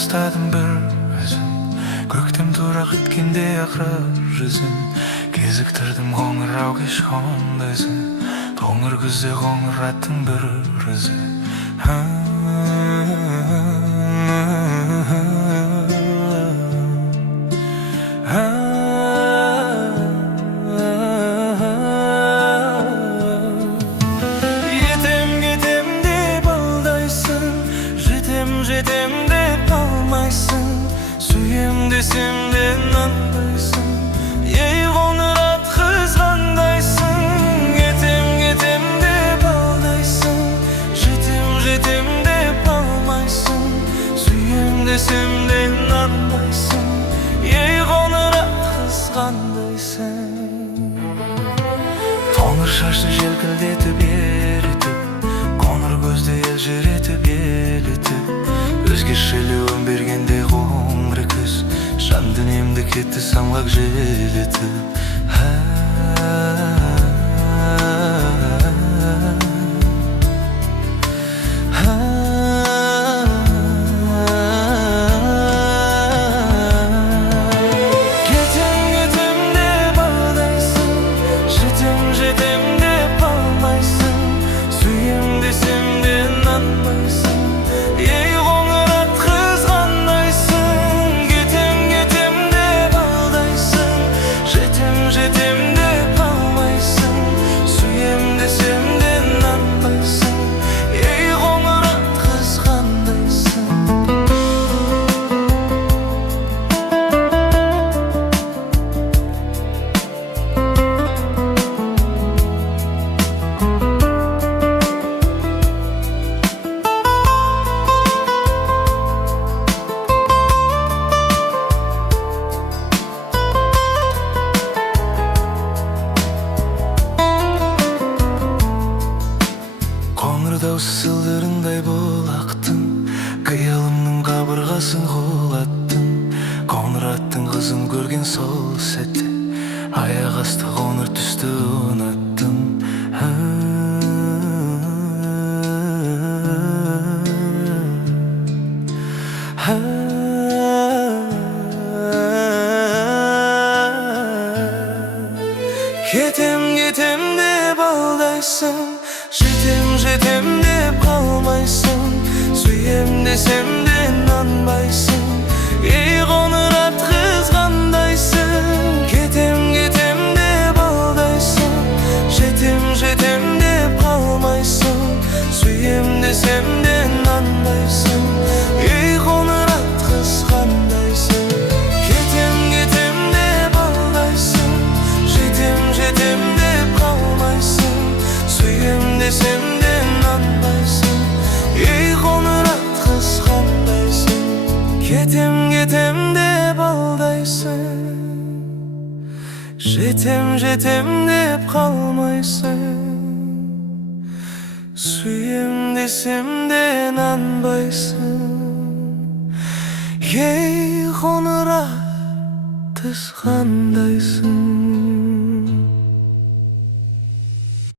бастадым бір өзім. Көктем тура күткенде ақырар жүзін. Кезіктірдім қоңырау кеш қондайсың. Қоңыр күзде қоңыр аттың бір өзі. Жетем деп алмайсың, сүйем десем де нанбайсың. Ей қоңыр ат қызғандайсың. Кетем деп алдайсың, жетем деп алмайсың. Сүйем десем де нанбайсың. Ей қоңыр ат қызғандайсың. Қоңыр шашты желкілдетіп ерітіп, қоңыр көзді елжіретіп елітіп, өзгешелеуін бергенде қоңыр күз, жан дүниемді кетті самғақ желетіп. Кетем деп алдайсың, жетем деп алмайсың. Сүйем десем де нанбайсың. Ей қоңыр ат қызғандайсың. Кетем деп алдайсың, жетем деп алмайсың. Сүйем десем де нанбайсың. Ей қоңыр ат қызғандайсың. Қоңыр даусы сылдырындай бұлақтың, қиялымның қабырғасын құлаттың. Қоңыр аттың қызын көрген сол сәтте, аяқ асты қоңыр түсті ұнаттым. Кетем деп алдайсың, жетем деп қалмайсың. Сүйем десем де нанбайсың. Ей қоңыр ат қызғандайсың. Кетем деп алдайсың, жетем деп қалмайсың. Сүйем десем де нанбайсың. Ей қоңыр ат қызғандайсың. Кетем деп алдайсың, жетем деп қалмайсың. Сүйем десем де нанбайсың. Ей қоңыр ат қызғандайсың. Кетем деп алдайсың, жетем деп қалмайсың. Сүйем десем де нанбайсың. Ей қоңыр ат қызғандайсың.